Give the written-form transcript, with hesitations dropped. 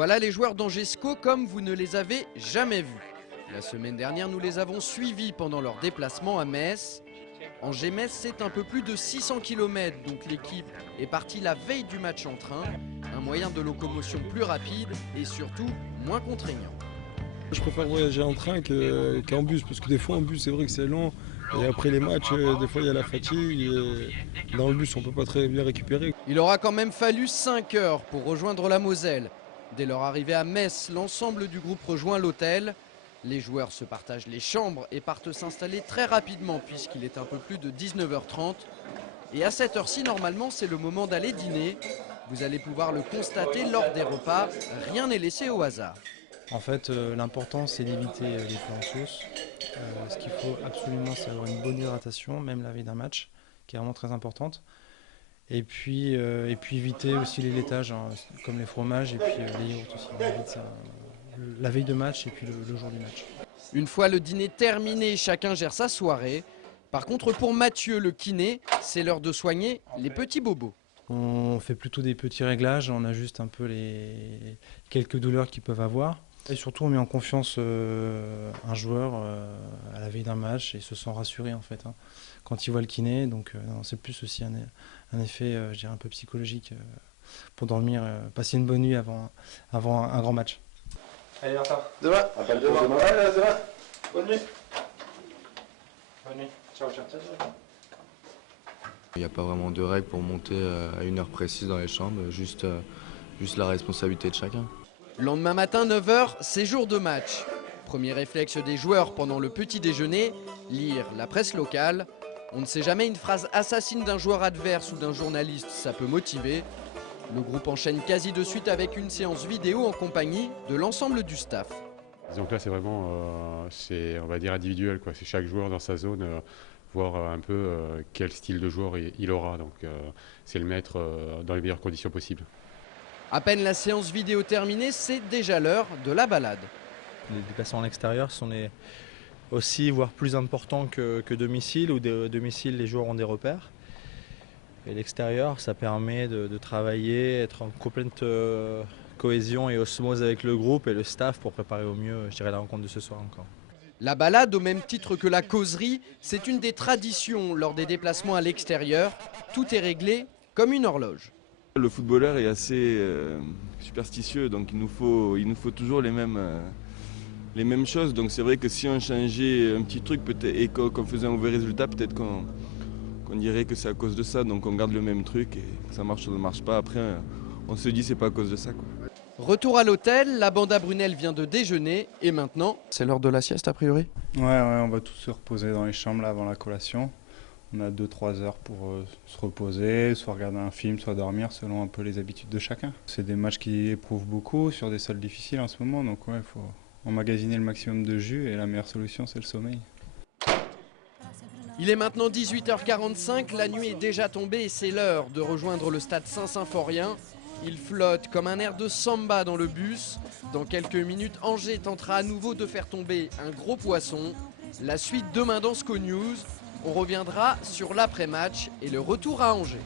Voilà les joueurs d'Angesco comme vous ne les avez jamais vus. La semaine dernière, nous les avons suivis pendant leur déplacement à Metz. Angers-Metz, c'est un peu plus de 600 km, donc l'équipe est partie la veille du match en train. Un moyen de locomotion plus rapide et surtout moins contraignant. Je préfère voyager en train qu'en bus, parce que des fois en bus c'est vrai que c'est long. Et après les matchs, des fois il y a la fatigue. Et dans le bus on peut pas très bien récupérer. Il aura quand même fallu 5 heures pour rejoindre la Moselle. Dès leur arrivée à Metz, l'ensemble du groupe rejoint l'hôtel. Les joueurs se partagent les chambres et partent s'installer très rapidement puisqu'il est un peu plus de 19h30. Et à cette heure-ci, normalement, c'est le moment d'aller dîner. Vous allez pouvoir le constater lors des repas, rien n'est laissé au hasard. En fait, l'important c'est d'éviter les plats en sauce. Ce qu'il faut absolument, c'est avoir une bonne hydratation, même la veille d'un match, qui est vraiment très importante. Et puis éviter aussi les laitages, hein, comme les fromages et puis les yaourts aussi. On évite ça la veille de match et puis le jour du match. Une fois le dîner terminé, chacun gère sa soirée. Par contre, pour Mathieu, le kiné, c'est l'heure de soigner les petits bobos. On fait plutôt des petits réglages, on ajuste un peu les quelques douleurs qu'ils peuvent avoir. Et surtout, on met en confiance un joueur à la veille d'un match et il se sent rassuré en fait, hein, quand il voit le kiné. Donc c'est plus aussi un effet je dirais un peu psychologique pour dormir, passer une bonne nuit avant un grand match. Allez Martin, demain. demain. Ouais, demain. Bonne nuit. Bonne nuit. Ciao, ciao. Il n'y a pas vraiment de règles pour monter à une heure précise dans les chambres, juste la responsabilité de chacun. Lendemain matin, 9h, c'est jour de match. Premier réflexe des joueurs pendant le petit déjeuner, lire la presse locale. On ne sait jamais, une phrase assassine d'un joueur adverse ou d'un journaliste, ça peut motiver. Le groupe enchaîne quasi de suite avec une séance vidéo en compagnie de l'ensemble du staff. Donc là, c'est vraiment, on va dire individuel, quoi. C'est chaque joueur dans sa zone, voir un peu quel style de joueur il aura. Donc c'est le mettre dans les meilleures conditions possibles. À peine la séance vidéo terminée, c'est déjà l'heure de la balade. Les déplacements à l'extérieur sont aussi voire plus importants que domicile, où domicile les joueurs ont des repères. Et l'extérieur, ça permet de travailler, être en complète cohésion et osmose avec le groupe et le staff pour préparer au mieux, je dirais, la rencontre de ce soir encore. La balade, au même titre que la causerie, c'est une des traditions lors des déplacements à l'extérieur. Tout est réglé comme une horloge. Le footballeur est assez superstitieux, donc il nous faut toujours les mêmes choses. Donc c'est vrai que si on changeait un petit truc peut-être et qu'on faisait un mauvais résultat, peut-être qu'on dirait que c'est à cause de ça. Donc on garde le même truc et ça marche ou ça ne marche pas. Après on se dit c'est pas à cause de ça, quoi. Retour à l'hôtel, la bande à Brunel vient de déjeuner et maintenant, c'est l'heure de la sieste a priori. Ouais, on va tous se reposer dans les chambres là avant la collation. On a 2-3 heures pour se reposer, soit regarder un film, soit dormir, selon un peu les habitudes de chacun. C'est des matchs qui éprouvent beaucoup sur des sols difficiles en ce moment, donc ouais, il faut emmagasiner le maximum de jus et la meilleure solution c'est le sommeil. Il est maintenant 18h45, la nuit est déjà tombée et c'est l'heure de rejoindre le stade Saint-Symphorien. Il flotte comme un air de samba dans le bus. Dans quelques minutes, Angers tentera à nouveau de faire tomber un gros poisson. La suite demain dans SCO News. On reviendra sur l'après-match et le retour à Angers.